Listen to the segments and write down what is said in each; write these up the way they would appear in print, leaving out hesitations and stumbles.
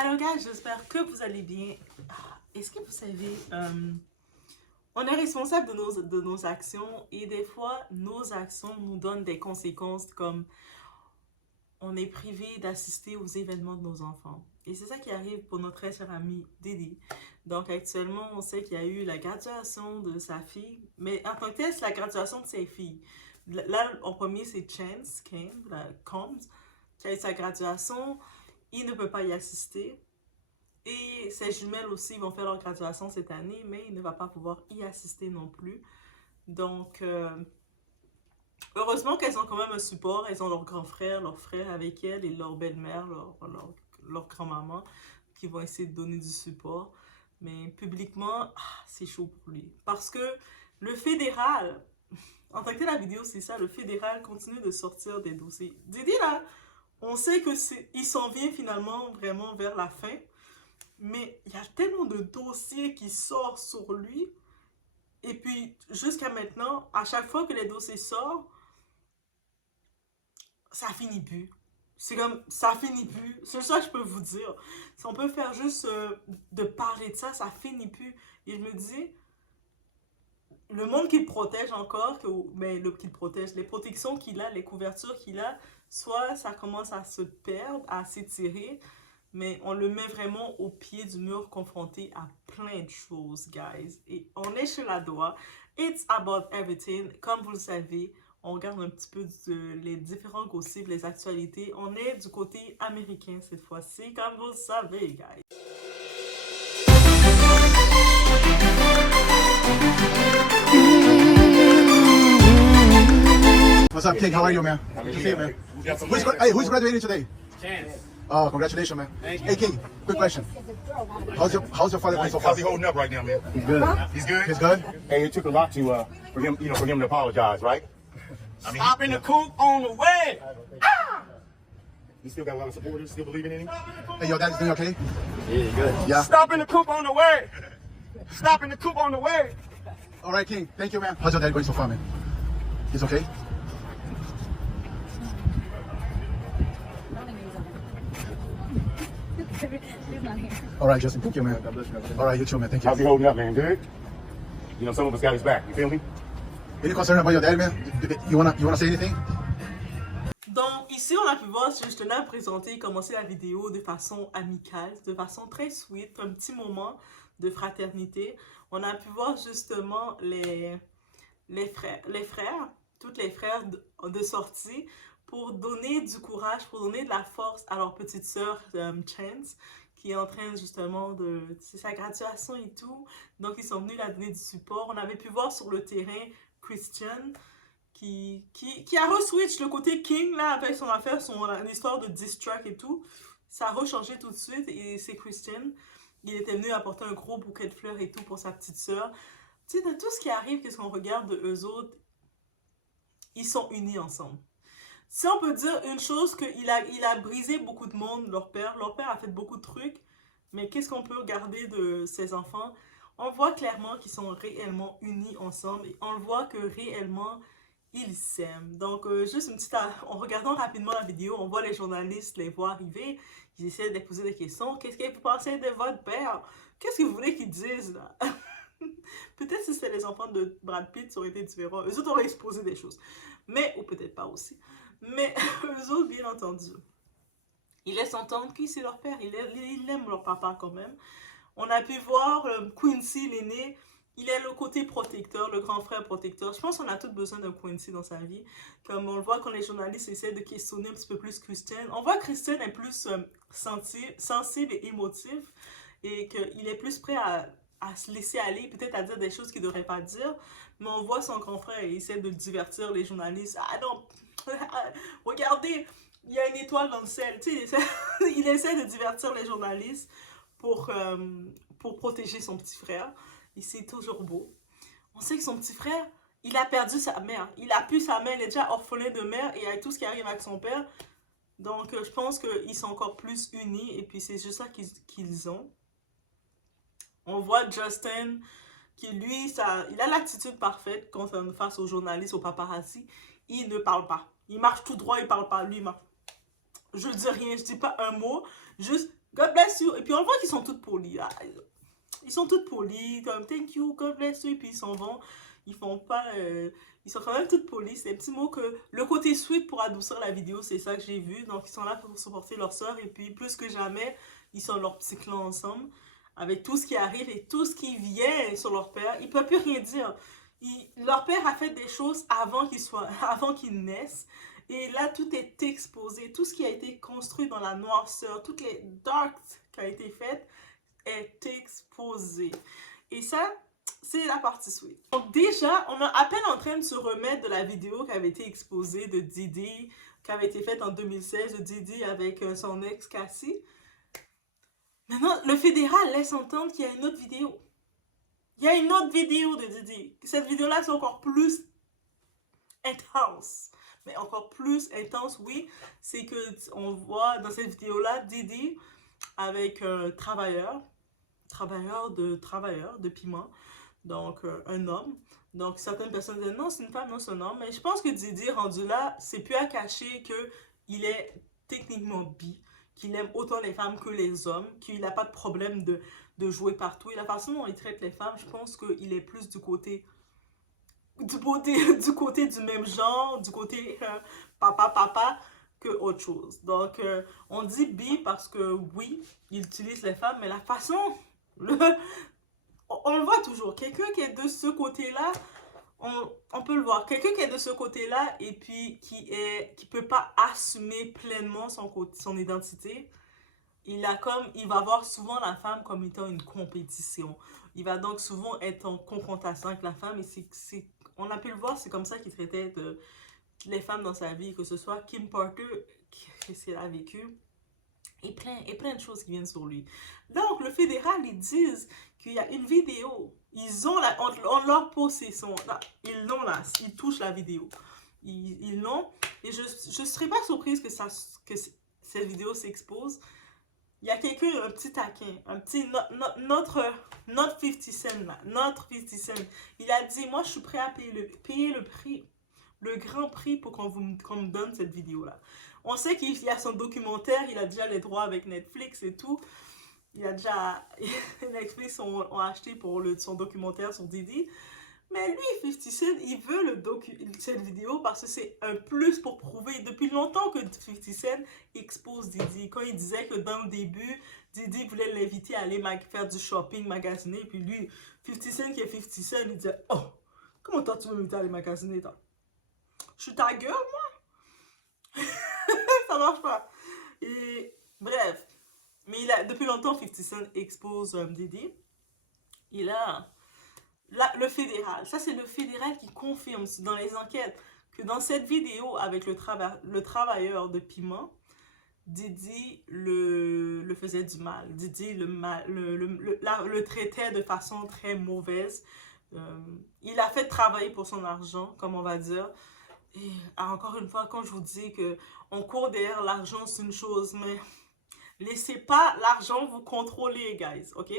Alors, gars, j'espère que vous allez bien. Est-ce que vous savez, on est responsable de nos actions et des fois, nos actions nous donnent des conséquences comme on est privé d'assister aux événements de nos enfants. Et c'est ça qui arrive pour notre très cher ami Didi. Donc, actuellement, on sait qu'il y a eu la graduation de sa fille, mais en tant que tel, c'est la graduation de ses filles. Là, en premier, c'est Chance Combs, qui a eu sa graduation. Il ne peut pas y assister. Et ses jumelles aussi vont faire leur graduation cette année, mais il ne va pas pouvoir y assister non plus. Donc, heureusement qu'elles ont quand même un support. Elles ont leur grand frère, leur frère avec elles et leur belle-mère, leur grand-maman qui vont essayer de donner du support. Mais publiquement, c'est chaud pour lui. Parce que le fédéral, en tant que la vidéo, c'est ça, le fédéral continue de sortir des dossiers. Didi, là, on sait qu'il s'en vient finalement vraiment vers la fin. Mais il y a tellement de dossiers qui sortent sur lui. Et puis, jusqu'à maintenant, à chaque fois que les dossiers sortent, ça finit plus. C'est comme, ça finit plus. C'est ça que je peux vous dire. Si on peut faire juste de parler de ça, ça finit plus. Et je me dis, le monde qu'il protège encore, qu'il protège, les protections qu'il a, les couvertures qu'il a, soit ça commence à se perdre, à s'étirer, mais on le met vraiment au pied du mur confronté à plein de choses, guys. Et on est chez la doigt. It's about everything. Comme vous le savez, on regarde un petit peu les différents gossips, les actualités. On est du côté américain cette fois-ci, comme vous le savez, guys. What's up, King? How are you, man? Good to see you, man. Who's graduating today? Chance. Oh, congratulations, man. Thank you. Hey, King, quick question. How's your father playing so far? How's he holding up right now, man? He's good. He's good? He's good? Hey, it took a lot to for him to apologize, right? I mean, Stop in the coop on the way. you still got a lot of supporters, still believing in him? Hey, your dad's doing okay? Yeah, good. Yeah. Stop in the coop on the way. Stop in the coop on the way. All right, King. Thank you, man. How's your dad going so far, man? He's okay? All right, Justin. Thank you, man. All right, you too, man. Thank you. How's he holding up, man? Good? You know, some of us got his back, you feel me? Any concern about your dad, man? You wanna say anything? Donc, ici, on a pu voir, je tenais à présenter et commencer la vidéo de façon amicale, de façon très sweet, un petit moment de fraternité. On a pu voir justement les frères, tous les frères de sortie pour donner du courage, pour donner de la force à leur petite sœur Chance, qui est en train justement c'est sa graduation et tout. Donc, ils sont venus la donner du support. On avait pu voir sur le terrain Christian, qui a re-switch le côté King, là, avec son affaire, son histoire de diss track et tout. Ça a rechangé tout de suite, et c'est Christian. Il était venu apporter un gros bouquet de fleurs et tout pour sa petite sœur. Tu sais, dans tout ce qui arrive, qu'est-ce qu'on regarde de eux autres, ils sont unis ensemble. Si on peut dire une chose, qu'il a brisé beaucoup de monde, leur père a fait beaucoup de trucs, mais qu'est-ce qu'on peut regarder de ses enfants? On voit clairement qu'ils sont réellement unis ensemble, et on le voit que réellement, ils s'aiment. Donc, juste une petite... En regardant rapidement la vidéo, on voit les journalistes les voir arriver, ils essaient de poser des questions. Qu'est-ce que vous pensez de votre père? Qu'est-ce que vous voulez qu'ils disent, là? Peut-être si c'était les enfants de Brad Pitt, ça aurait été différent. Eux autres auraient exposé des choses. Mais, ou peut-être pas aussi. Mais, eux autres, bien entendu, ils laissent entendre que c'est leur père. Ils aiment leur papa quand même. On a pu voir Quincy, l'aîné. Il est le côté protecteur, le grand frère protecteur. Je pense qu'on a tous besoin d'un Quincy dans sa vie. Comme on le voit quand les journalistes essaient de questionner un petit peu plus Christian. On voit que Christian est plus sensible et émotif. Et qu'il est plus prêt à se laisser aller, peut-être à dire des choses qu'il ne devrait pas dire. Mais on voit son grand frère, il essaie de divertir les journalistes. Ah non, regardez, il y a une étoile dans le ciel. Tu sais, il essaie de divertir les journalistes pour protéger son petit frère. Et c'est toujours beau. On sait que son petit frère, il a perdu sa mère. Il a plus sa mère, il est déjà orphelin de mère et avec tout ce qui arrive avec son père. Donc, je pense qu'ils sont encore plus unis et puis c'est juste ça qu'ils ont. On voit Justin qui, lui, il a l'attitude parfaite quand face aux journalistes, aux paparazzi. Il ne parle pas. Il marche tout droit, il parle pas. Lui, je ne dis rien, je ne dis pas un mot. Juste, God bless you. puis on voit qu'ils sont tous polis. Là. Ils sont tous polis, comme thank you, God bless you, puis ils s'en vont. Ils font pas... ils sont quand même tous polis. C'est un petit mot que... Le côté sweet pour adoucir la vidéo, c'est ça que j'ai vu. Donc, ils sont là pour supporter leur soeur. Et puis, plus que jamais, ils sont leur petit clan ensemble. Avec tout ce qui arrive et tout ce qui vient sur leur père. Ils ne peuvent plus rien dire. Leur père a fait des choses avant qu'ils naissent. Et là, tout est exposé. Tout ce qui a été construit dans la noirceur, toutes les darks qui ont été faites, est exposé. Et ça, c'est la partie sweet. Donc déjà, on est à peine en train de se remettre de la vidéo qui avait été exposée de Diddy, qui avait été faite en 2016, de Diddy avec son ex Cassie. Maintenant, le fédéral laisse entendre qu'il y a une autre vidéo. Il y a une autre vidéo de Diddy. Cette vidéo-là, c'est encore plus intense. Mais encore plus intense, oui, c'est que on voit dans cette vidéo-là Diddy avec un travailleur de piment, donc un homme. Donc certaines personnes disent non, c'est une femme, non, c'est un homme. Mais je pense que Diddy, rendu là, c'est plus à cacher qu'il est techniquement bi, qu'il aime autant les femmes que les hommes, qu'il n'a pas de problème de jouer partout. Et la façon dont il traite les femmes, je pense qu'il est plus du côté du même genre, du côté papa, que autre chose. Donc, on dit bi parce que, oui, il utilise les femmes, mais la façon, on le voit toujours. Quelqu'un qui est de ce côté-là, on peut le voir. Quelqu'un qui est de ce côté-là et puis qui peut pas assumer pleinement son identité, il va voir souvent la femme comme étant une compétition. Il va donc souvent être en confrontation avec la femme et on a pu le voir, c'est comme ça qu'il traitait les femmes dans sa vie, que ce soit Kim Parker, qu'est-ce qu'elle a vécu, et plein de choses qui viennent sur lui. Donc, le fédéral, ils disent qu'il y a une vidéo, ils ont en leur possession, ils l'ont là, ils touchent la vidéo. Ils l'ont, et je ne serais pas surprise que cette vidéo s'expose. Il y a quelqu'un, un petit taquin, un petit, notre 50 Cent là, notre 50 Cent, il a dit, moi je suis prêt à payer le prix, le grand prix pour qu'on me donne cette vidéo-là. On sait qu'il y a son documentaire, il a déjà les droits avec Netflix et tout. Il a déjà, Netflix ont acheté pour son documentaire sur Diddy. Mais lui, 50 Cent, il veut cette vidéo parce que c'est un plus pour prouver. Depuis longtemps que 50 Cent expose Diddy. Quand il disait que dans le début, Diddy voulait l'inviter à aller faire du shopping, magasiner. Puis lui, 50 Cent qui est 50 Cent, il disait « Oh, comment toi tu veux m'inviter à aller magasiner, toi? Je suis ta gueule, moi? » Ça marche pas. Et bref. Mais depuis longtemps, 50 Cent expose Diddy. Il a... Là, le fédéral, ça c'est le fédéral qui confirme dans les enquêtes que dans cette vidéo avec le travailleur de piment, Diddy le faisait du mal. Diddy le traitait de façon très mauvaise. Il a fait travailler pour son argent, comme on va dire. Et encore une fois, quand je vous dis qu'on court derrière l'argent, c'est une chose, mais laissez pas l'argent vous contrôler, guys, ok?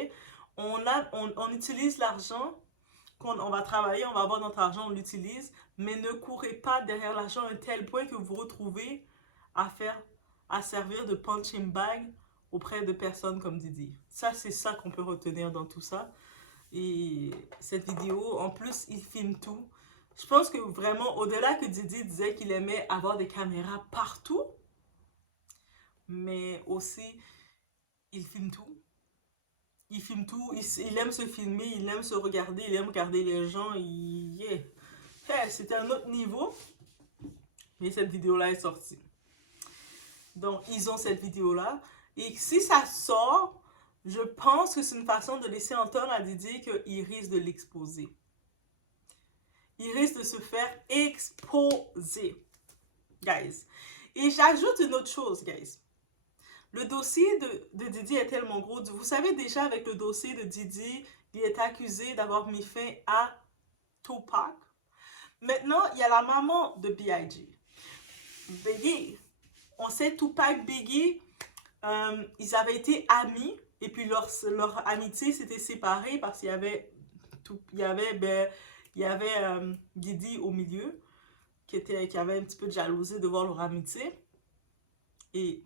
On utilise l'argent. Quand on va travailler, on va avoir notre argent, on l'utilise, mais ne courez pas derrière l'argent à un tel point que vous vous retrouvez à servir de punching bag auprès de personnes comme Diddy. Ça, c'est ça qu'on peut retenir dans tout ça. Et cette vidéo, en plus, il filme tout. Je pense que vraiment, au-delà que Diddy disait qu'il aimait avoir des caméras partout, mais aussi, il filme tout. Il filme tout, il aime se filmer, il aime se regarder, il aime regarder les gens. C'était un autre niveau. Mais cette vidéo-là est sortie. Donc, ils ont cette vidéo-là. Et si ça sort, je pense que c'est une façon de laisser entendre à Diddy qu'il risque de l'exposer. Il risque de se faire exposer. Guys. Et j'ajoute une autre chose, guys. Le dossier de Diddy est tellement gros. Vous savez déjà, avec le dossier de Diddy, il est accusé d'avoir mis fin à Tupac. Maintenant, il y a la maman de B.I.G. Biggie. On sait Tupac, Biggie, ils avaient été amis. Et puis leur amitié s'était séparée parce qu'il y avait Diddy au milieu qui avait un petit peu de jalousie de voir leur amitié. Et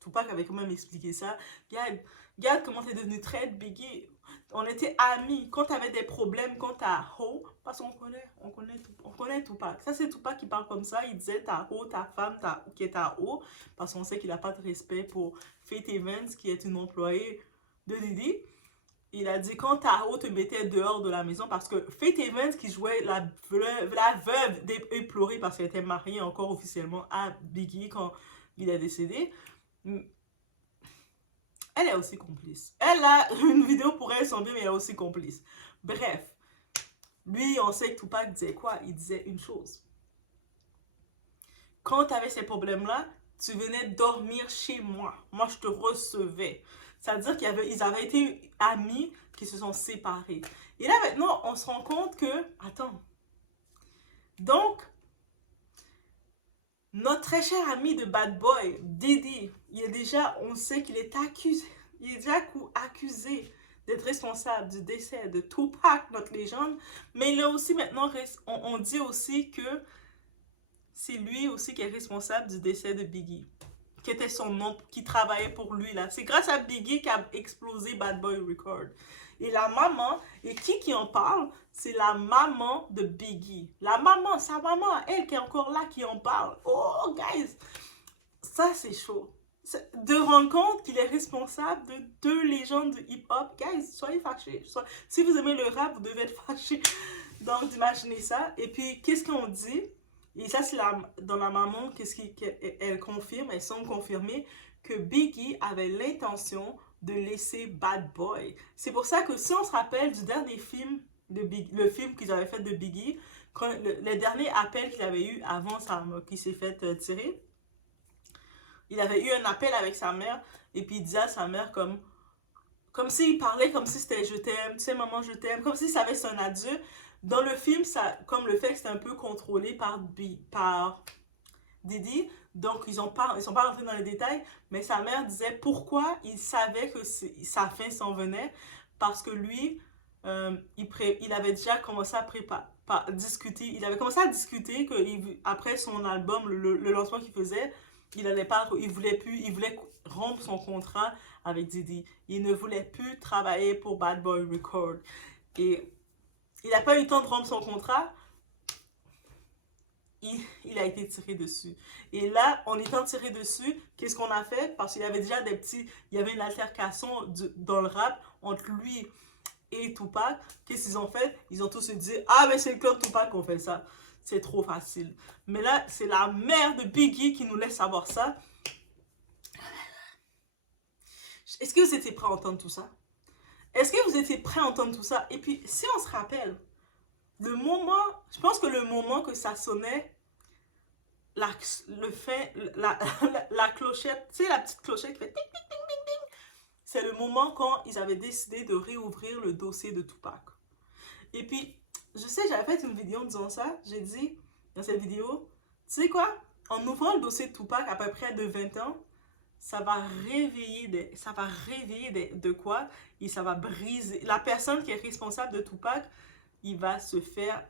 Tupac avait quand même expliqué ça. Regarde, Regarde comment t'es devenu traite, Biggie. On était amis. Quand t'avais des problèmes, quand t'as ho, parce qu'on connaît Tupac. Ça, c'est Tupac qui parle comme ça. Il disait ta ho, ta femme, qui est ta ho, parce qu'on sait qu'il n'a pas de respect pour Faith Evans, qui est une employée de Diddy. Il a dit quand Tahoe te mettait dehors de la maison, parce que Faith Evans qui jouait la veuve éplorée parce qu'elle était mariée encore officiellement à Biggie quand il est décédé, elle est aussi complice. Elle a une vidéo pour elle semblait, mais elle est aussi complice. Bref, lui, on sait que Tupac disait quoi? Il disait une chose. Quand tu avais ces problèmes-là, tu venais dormir chez moi. Moi, je te recevais. C'est-à-dire qu'ils avaient été amis qui se sont séparés. Et là, maintenant, on se rend compte que... Attends. Donc, notre très cher ami de Bad Boy, Diddy, on sait qu'il est accusé. Il est déjà accusé d'être responsable du décès de Tupac, notre légende. Mais il est aussi maintenant... On dit aussi que c'est lui aussi qui est responsable du décès de Biggie, qui était son nom, qui travaillait pour lui là. C'est grâce à Biggie qu'a explosé Bad Boy Record. Et la maman, et qui en parle? C'est la maman de Biggie. La maman, sa maman, elle qui est encore là, qui en parle. Oh, guys, ça c'est chaud. De rendre compte qu'il est responsable de 2 légendes de hip-hop. Guys, soyez fâchés. Si vous aimez le rap, vous devez être fâchés. Donc, d'imaginer ça. Et puis, qu'est-ce qu'on dit? Et ça, c'est dans la maman, elle confirme, elle semble confirmer que Biggie avait l'intention de laisser Bad Boy. C'est pour ça que si on se rappelle du dernier film, le film qu'ils avaient fait de Biggie, le dernier appel qu'il avait eu avant qu'il s'est fait tirer, il avait eu un appel avec sa mère et puis il disait à sa mère comme s'il parlait comme si c'était je t'aime, tu sais maman je t'aime, comme si ça avait son adieu. Dans le film, comme le fait que c'était un peu contrôlé par Diddy, donc ils sont pas rentrés dans les détails, mais sa mère disait pourquoi il savait que sa fin s'en venait, parce que lui, il avait déjà commencé à discuter, il avait commencé à discuter qu'après son album, le lancement qu'il faisait, il voulait rompre son contrat avec Diddy. Il ne voulait plus travailler pour Bad Boy Record. Et il n'a pas eu le temps de rompre son contrat. Il a été tiré dessus. Et là, en étant tiré dessus, qu'est-ce qu'on a fait? Parce qu'il y avait déjà il y avait une altercation dans le rap entre lui et Tupac. Qu'est-ce qu'ils ont fait? Ils ont tous se dit, ah, mais c'est le club Tupac qu'on fait ça. C'est trop facile. Mais là, c'est la mère de Biggie qui nous laisse savoir ça. Est-ce que vous étiez prêts à entendre tout ça? Est-ce que vous étiez prêts à entendre tout ça? Et puis, si on se rappelle, je pense que le moment que ça sonnait, la clochette, tu sais, la petite clochette qui fait ting, ting, ting, ting, ting, c'est le moment quand ils avaient décidé de réouvrir le dossier de Tupac. Et puis, je sais, j'avais fait une vidéo en disant ça, j'ai dit dans cette vidéo, tu sais quoi? En ouvrant le dossier de Tupac à peu près de 20 ans, ça va réveiller de quoi? Et ça va briser. La personne qui est responsable de Tupac, il va se faire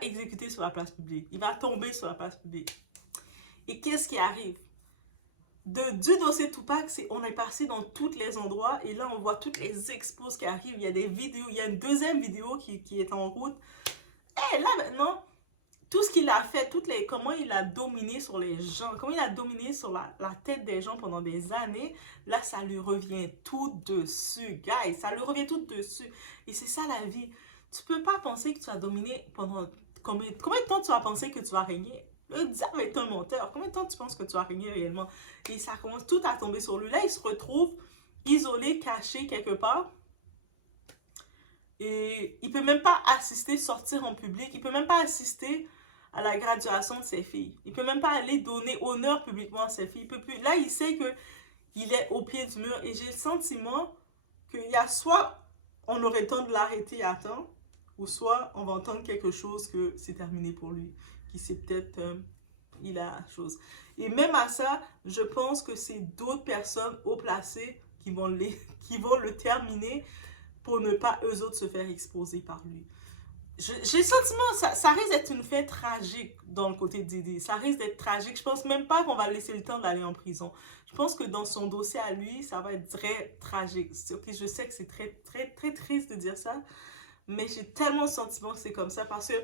exécuter sur la place publique. Il va tomber sur la place publique. Et qu'est-ce qui arrive? Du dossier de Tupac, on est passé dans tous les endroits et là, on voit toutes les expos qui arrivent. Il y a des vidéos, il y a une deuxième vidéo qui est en route. Et là, maintenant, tout ce qu'il a fait, comment il a dominé sur les gens, comment il a dominé sur la tête des gens pendant des années, là, ça lui revient tout dessus, guys. Ça lui revient tout dessus. Et c'est ça la vie. Tu peux pas penser que tu as dominé pendant... Combien de temps tu as pensé que tu vas régner? Le diable est un menteur. Combien de temps tu penses que tu vas régner réellement? Et ça commence tout à tomber sur lui. Là, il se retrouve isolé, caché quelque part. Et il peut même pas sortir en public. Il peut même pas assister à la graduation de ses filles. Il peut même pas aller donner honneur publiquement à ses filles. Il peut plus. Là, il sait que il est au pied du mur. Et j'ai le sentiment qu'il y a soit on aurait le temps de l'arrêter à temps, ou soit on va entendre quelque chose que c'est terminé pour lui. Qui c'est peut-être... il a chose. Et même à ça, je pense que c'est d'autres personnes haut placées qui vont le terminer pour ne pas eux autres se faire exposer par lui. j'ai le sentiment, ça risque d'être une fin tragique dans le côté de Diddy. Ça risque d'être tragique. Je pense même pas qu'on va laisser le temps d'aller en prison. Je pense que dans son dossier à lui, ça va être très tragique. Ok, je sais que c'est très, très, très triste de dire ça, mais j'ai tellement le sentiment que c'est comme ça parce que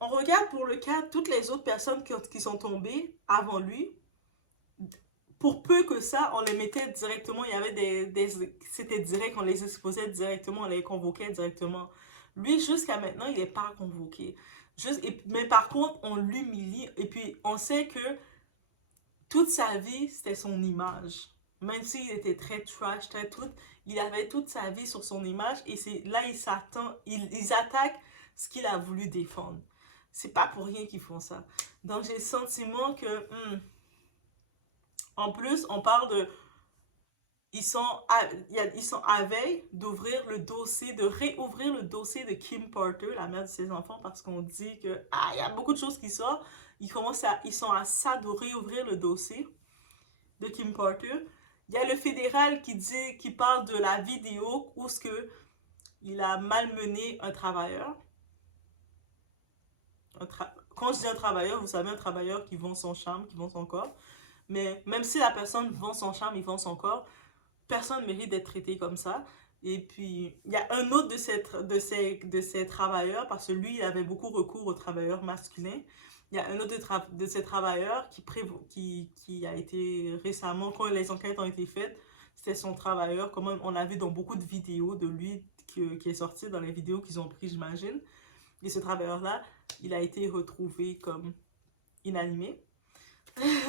on regarde pour le cas toutes les autres personnes qui sont tombées avant lui. Pour peu que ça, on les mettait directement, il y avait c'était direct, on les exposait directement, on les convoquait directement. Lui, jusqu'à maintenant, il n'est pas convoqué. Mais par contre, on l'humilie et puis on sait que toute sa vie, c'était son image. Même s'il était très trash, très tout, il avait toute sa vie sur son image et c'est là, ils attaquent ce qu'il a voulu défendre. C'est pas pour rien qu'ils font ça. Donc, j'ai le sentiment que... en plus, on parle de... Ils sont à veille d'ouvrir le dossier, de réouvrir le dossier de Kim Porter, la mère de ses enfants, parce qu'on dit que il y a beaucoup de choses qui sortent. Ils sont à ça de réouvrir le dossier de Kim Porter. Il y a le fédéral qui parle de la vidéo où il a malmené un travailleur. Quand je dis un travailleur, vous savez, un travailleur qui vend son charme, qui vend son corps. Mais même si la personne vend son charme, il vend son corps, personne ne mérite d'être traité comme ça. Et puis, il y a un autre de ces travailleurs, parce que lui, il avait beaucoup recours aux travailleurs masculins. Il y a un autre de ces travailleurs qui a été récemment, quand les enquêtes ont été faites, c'était son travailleur, comme on a vu dans beaucoup de vidéos de lui qui est sorti dans les vidéos qu'ils ont prises, j'imagine. Et ce travailleur-là, il a été retrouvé comme inanimé.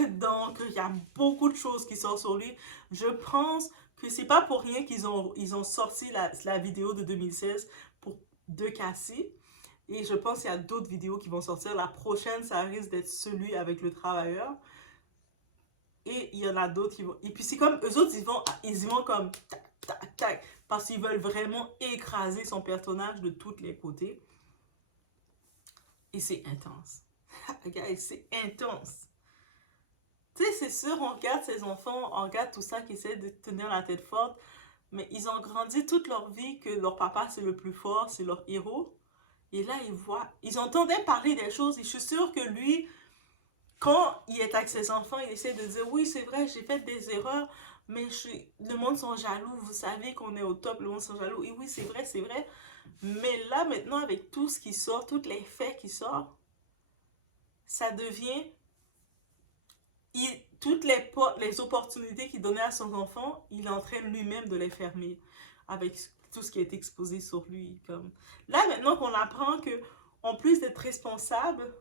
Donc, il y a beaucoup de choses qui sortent sur lui. Je pense que c'est pas pour rien qu'ils ont sorti la vidéo de 2016 de Cassie. Et je pense qu'il y a d'autres vidéos qui vont sortir. La prochaine, ça risque d'être celui avec le travailleur. Et il y en a d'autres qui vont... Et puis c'est comme, eux autres, ils vont comme tac, tac, tac. Parce qu'ils veulent vraiment écraser son personnage de tous les côtés. Et c'est intense. Guys, c'est intense. Tu sais, c'est sûr, on regarde ces enfants, on regarde tout ça qui essaie de tenir la tête forte, mais ils ont grandi toute leur vie que leur papa c'est le plus fort, c'est leur héros. Et là, ils entendaient parler des choses et je suis sûre que lui, quand il est avec ses enfants, il essaie de dire, oui, c'est vrai, j'ai fait des erreurs, mais le monde sont jaloux, vous savez qu'on est au top, le monde sont jaloux. Et oui, c'est vrai, c'est vrai. Mais là, maintenant, avec tout ce qui sort, tous les faits qui sortent, ça devient... toutes les opportunités qu'il donnait à son enfant, il est en train lui-même de les fermer avec tout ce qui est exposé sur lui. Comme... Là, maintenant qu'on apprend que, en plus d'être responsable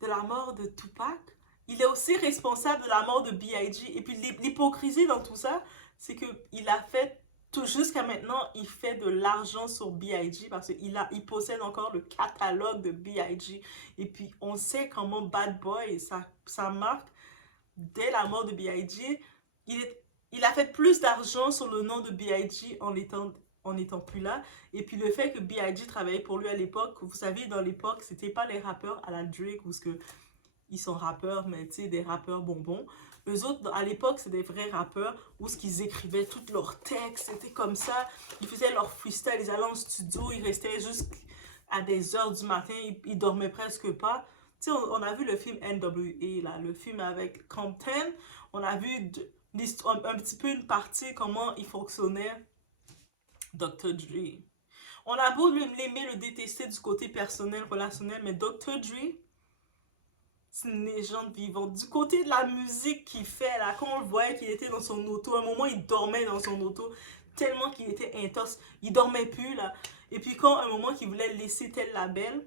de la mort de Tupac, il est aussi responsable de la mort de B.I.G. Et puis l'hypocrisie dans tout ça, c'est qu'il a fait, jusqu'à maintenant, il fait de l'argent sur B.I.G. parce qu'il possède encore le catalogue de B.I.G. Et puis on sait comment Bad Boy, ça marque, dès la mort de B.I.G., il a fait plus d'argent sur le nom de B.I.G. en étant plus là. Et puis le fait que B.I.G. travaillait pour lui à l'époque, vous savez, dans l'époque, c'était pas les rappeurs à la Drake, où ils sont rappeurs, mais tu sais, des rappeurs bonbons. Eux autres, à l'époque, c'est des vrais rappeurs où ils écrivaient tous leurs textes, c'était comme ça. Ils faisaient leur freestyle, ils allaient en studio, ils restaient jusqu'à des heures du matin, ils dormaient presque pas. Tu sais, on a vu le film N.W.A., là, le film avec Compton. On a vu un petit peu une partie, comment il fonctionnait, Dr. Dre. On a beau l'aimer, le détester du côté personnel, relationnel, mais Dr. Dre, c'est une légende vivante. Du côté de la musique qu'il fait, là, quand on le voyait qu'il était dans son auto, à un moment, il dormait dans son auto, tellement qu'il était intense. Il dormait plus, là. Et puis, quand, à un moment, qu'il voulait laisser tel label,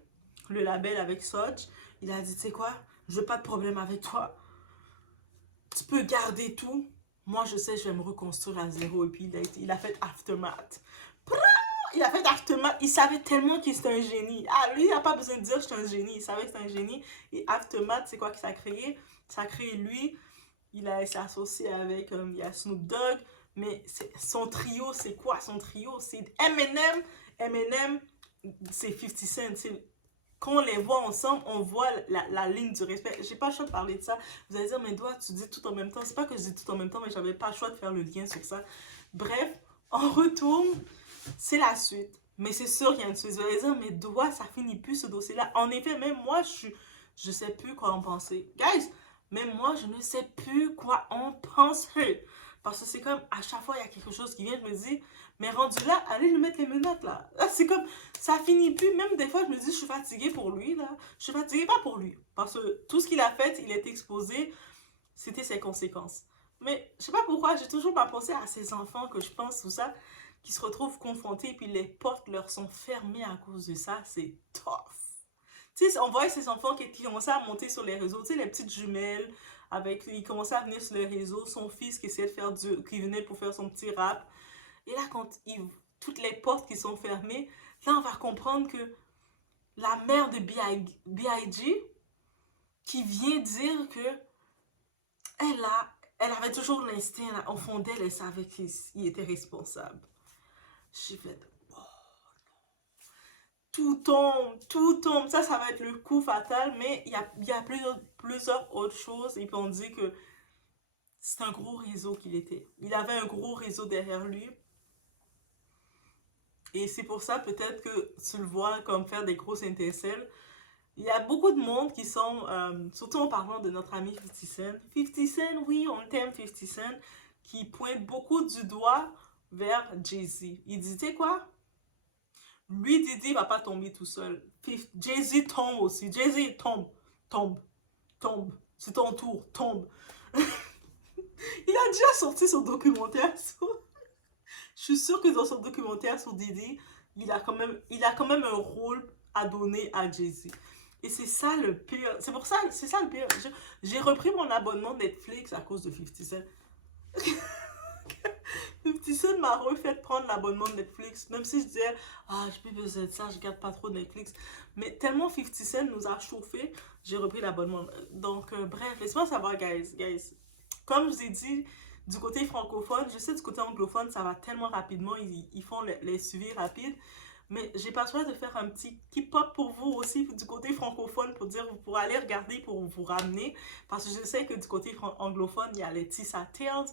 le label avec Soch, il a dit, tu sais quoi, je veux pas de problème avec toi. Tu peux garder tout. Moi, je sais, je vais me reconstruire à zéro. Et puis, il a fait Aftermath. Il a fait Aftermath. Il savait tellement qu'il était un génie. Ah, lui, il n'a pas besoin de dire que je suis un génie. Il savait que c'était un génie. Et Aftermath, c'est quoi que ça a créé? Ça a créé lui. Il s'est associé avec il y a Snoop Dogg. Mais son trio, c'est quoi son trio? C'est Eminem. Eminem, c'est 50 Cent. Quand on les voit ensemble, on voit la ligne du respect. J'ai pas le choix de parler de ça. Vous allez dire, mais toi, tu dis tout en même temps. C'est pas que je dis tout en même temps, mais j'avais pas le choix de faire le lien sur ça. Bref, on retourne. C'est la suite. Mais c'est sûr qu'il y a une suite. Vous allez dire, mais doigt, ça finit plus ce dossier-là. En effet, même moi, je sais plus quoi en penser. Guys, même moi, je ne sais plus quoi en penser. Parce que c'est comme, à chaque fois, il y a quelque chose qui vient, je me dis, mais rendu là, allez lui mettre les menottes, là. Là, c'est comme, ça finit plus. Même des fois, je me dis, je suis fatiguée pour lui, là. Je suis fatiguée pas pour lui. Parce que tout ce qu'il a fait, il est exposé. C'était ses conséquences. Mais je sais pas pourquoi, j'ai toujours pas pensé à ces enfants que je pense, tout ça, qui se retrouvent confrontés, puis les portes leur sont fermées à cause de ça. C'est tough. Tu sais, on voit ces enfants qui commençaient à monter sur les réseaux, tu sais, les petites jumelles, ils commençaient à venir sur les réseaux, son fils qui essayait de faire qui venait pour faire son petit rap. Et là, toutes les portes qui sont fermées, là, on va comprendre que la mère de B.I.G. qui vient dire que elle avait toujours l'instinct, là, au fond d'elle, elle savait qu'il était responsable. J'ai fait, tout tombe, ça va être le coup fatal, mais il y a plusieurs autres choses, et puis on dit que c'est un gros réseau qu'il était. Il avait un gros réseau derrière lui, et c'est pour ça peut-être que tu le vois comme faire des grosses étincelles. Il y a beaucoup de monde qui sont, surtout en parlant de notre ami 50 Cent. 50 Cent, oui, on t'aime 50 Cent, qui pointe beaucoup du doigt vers Jay-Z. Il dit, tu sais quoi? Lui, Didi va pas tomber tout seul. Jay-Z tombe aussi. Jay-Z tombe. C'est ton tour, tombe. Il a déjà sorti son documentaire sur... Je suis sûre que dans son documentaire sur Didi, il a quand même un rôle à donner à Jay-Z. Et c'est ça le pire. C'est ça le pire. J'ai repris mon abonnement Netflix à cause de 50 Cent. 50 Cent m'a refait prendre l'abonnement de Netflix, même si je disais, j'ai plus besoin de ça, je regarde pas trop Netflix. Mais tellement 50 Cent nous a chauffé, j'ai repris l'abonnement. Donc, bref, laissez-moi savoir, guys. Comme je vous ai dit, du côté francophone, je sais du côté anglophone, ça va tellement rapidement, ils font les suivis rapides. Mais j'ai pas le choix de faire un petit keep-up pour vous aussi du côté francophone pour aller regarder, pour vous ramener. Parce que je sais que du côté anglophone, il y a les Tissa Tales.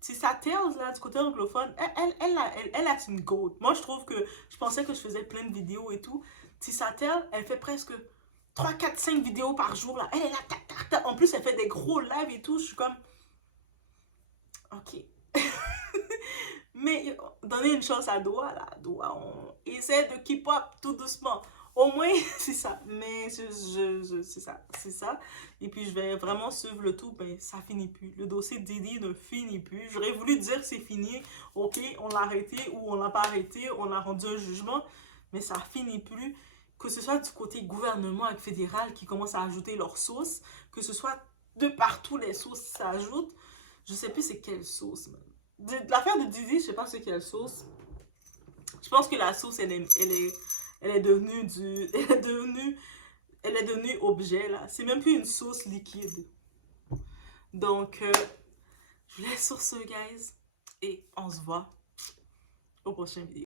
Tissa Tales, là, du côté anglophone, elle a une goat. Moi, je pensais que je faisais plein de vidéos et tout. Tissa Tales, elle fait presque 3, 4, 5 vidéos par jour, là. Elle est là, en plus, elle fait des gros lives et tout. Je suis comme... Ok. Mais donner une chance à Doua, là. Doua, on essaie de keep up tout doucement. Au moins, c'est ça. Mais c'est ça. Et puis, je vais vraiment suivre le tout. Ben, ça finit plus. Le dossier de Didi ne finit plus. J'aurais voulu dire que c'est fini. Ok, on l'a arrêté ou on l'a pas arrêté. On a rendu un jugement. Mais ça finit plus. Que ce soit du côté gouvernement et fédéral qui commence à ajouter leurs sauces. Que ce soit de partout, les sauces s'ajoutent. Je sais plus c'est quelle sauce, man. L'affaire de Didi, je sais pas c'est quelle sauce. Je pense que la sauce, elle est devenue elle est devenue objet, là. C'est même plus une sauce liquide. Donc, je vous laisse sur ce, guys. Et on se voit au prochain vidéo.